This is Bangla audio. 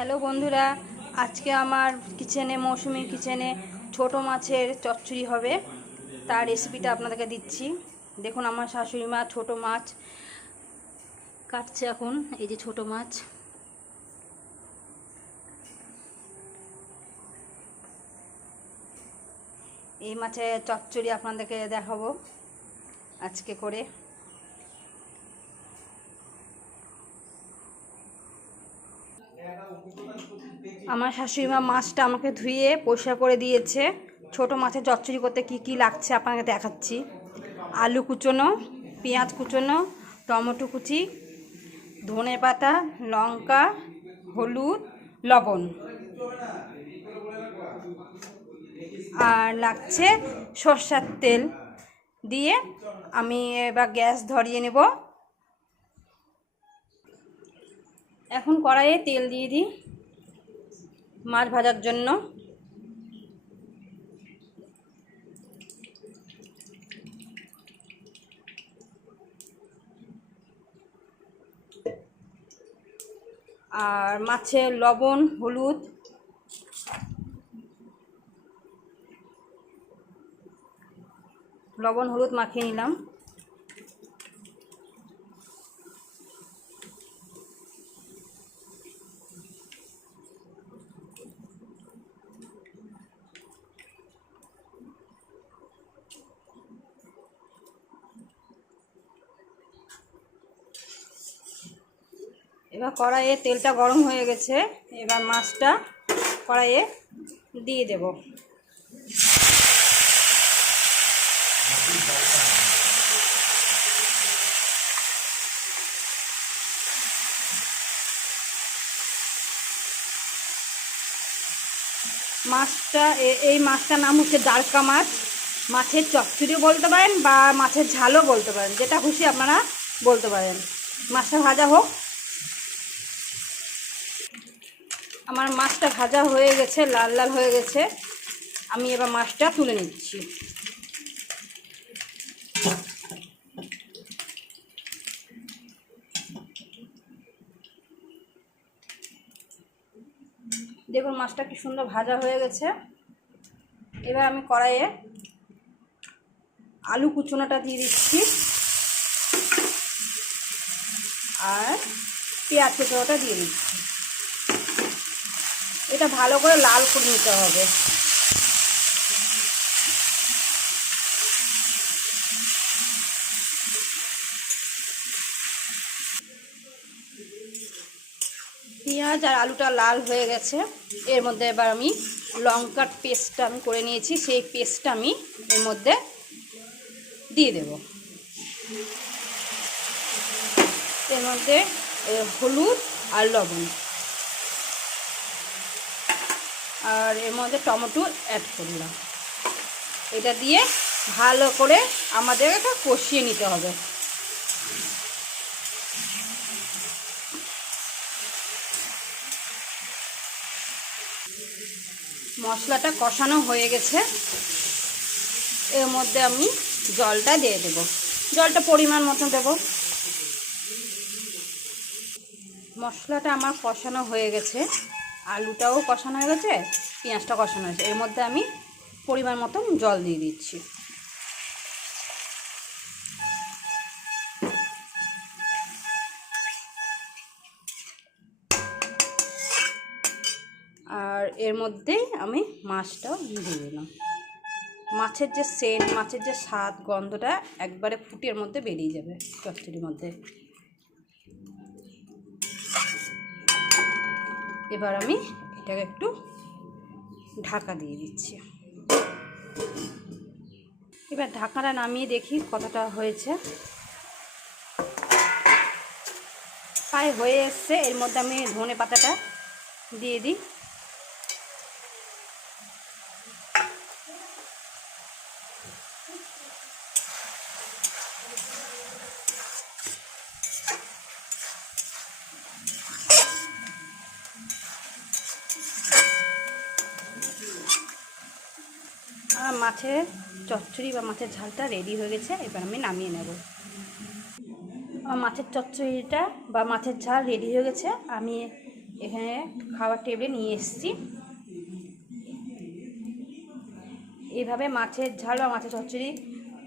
হ্যালো বন্ধুরা, আজকে আমার কিচেনে মৌসুমীর কিচেনে ছোট মাছের চচ্চড়ি হবে। তার রেসিপিটা আপনাদেরকে দিচ্ছি। দেখুন, আমার শাশুড়ি মা ছোট মাছ কাটছে এখন। এই যে ছোট মাছ, এই মাছের চচ্চড়ি আপনাদেরকে দেখাবো আজকে করে। আমার শাশুড়ি মা মাছটা আমাকে ধুয়ে পরিষ্কার করে দিয়েছে। ছোট মাছের চচ্চড়ি করতে কি কি লাগছে আপনাকে দেখাচ্ছি। আলু কুচোনো, পেঁয়াজ কুচোনো, টমেটো কুচি, ধনে পাতা, লঙ্কা, হলুদ, লবণ, আর লাগছে সরষের তেল দিয়ে আমি এবার গ্যাস ধরিয়ে নেব। এখন কড়াইয়ে তেল দিয়ে দিই মাছ ভাজার জন্য। আর মাছের লবণ, হলুদ, মাখিয়ে নিলাম। এবার কড়াইয়ে তেলটা গরম হয়ে গেছে। এবার মাছটা কড়াইয়ে দিয়ে দেব। এই মাছটার নাম হচ্ছে দারকা মাছ। মাছের চচ্চড়িও বলতে পারেন বা মাছের ঝালও বলতে পারেন, যেটা খুশি আপনারা বলতে পারেন। মাছটা ভাজা হোক। আমার মাছটা ভাজা হয়ে গেছে, লাল লাল হয়ে গেছে। আমি এবার মাছটা তুলে নিচ্ছি। দেখুন, মাছটা কি সুন্দর ভাজা হয়ে গেছে। এবার আমি কড়াইয়ে আলু কুচোনাটা দিয়ে দিচ্ছি আর পেঁয়াজ কুচোনাটা দিয়ে দিচ্ছি। এটা ভালো করে লাল করে নিতে হবে। পেঁয়াজ আর আলুটা লাল হয়ে গেছে। এর মধ্যে এবার আমি লঙ্কার পেস্টটা আমি করে নিয়েছি, সেই পেস্টটা আমি এর মধ্যে দিয়ে দেব। এর মধ্যে হলুদ আর লবণ, আর এর মধ্যে টমেটো অ্যাড করলাম। এটা দিয়ে ভালো করে আমাদের এটা কষিয়ে নিতে হবে। মশলাটা কষানো হয়ে গেছে। এর মধ্যে আমি জলটা দিয়ে দেব। জলটা পরিমাণ মতো দেব। মশলাটা আমার কষানো হয়ে গেছে, আলুটাও কষানো হয়ে গেছে, পেঁয়াজটা কষানো হয়েছে। এর মধ্যে আমি পরিমাণ মতো জল দিয়ে দিচ্ছি। আর এর মধ্যেই আমি মাছটাও দিয়ে দিলাম। মাছের যে সেন্ট, মাছের যে স্বাদ, গন্ধটা একবারে ফুটের মধ্যে বেরিয়ে যাবে চচ্চড়ির মধ্যে। এবার আমি এটাকে একটু ঢাকা দিয়ে দিচ্ছি। এবার ঢাকাটা নামিয়ে দেখি কতটা হয়েছে। প্রায় হয়ে এসছে। এর মধ্যে আমি ধনে পাতাটা দিয়ে দিই। আর মাছের চচ্চড়ি বা মাছের ঝালটা রেডি হয়ে গেছে। এবার আমি নামিয়ে নেব। আমার মাছের চচ্চড়িটা বা মাছের ঝাল রেডি হয়ে গেছে। আমি এখানে খাবার টেবিলে নিয়ে এসেছি। এইভাবে মাছের ঝাল বা মাছের চচ্চড়ি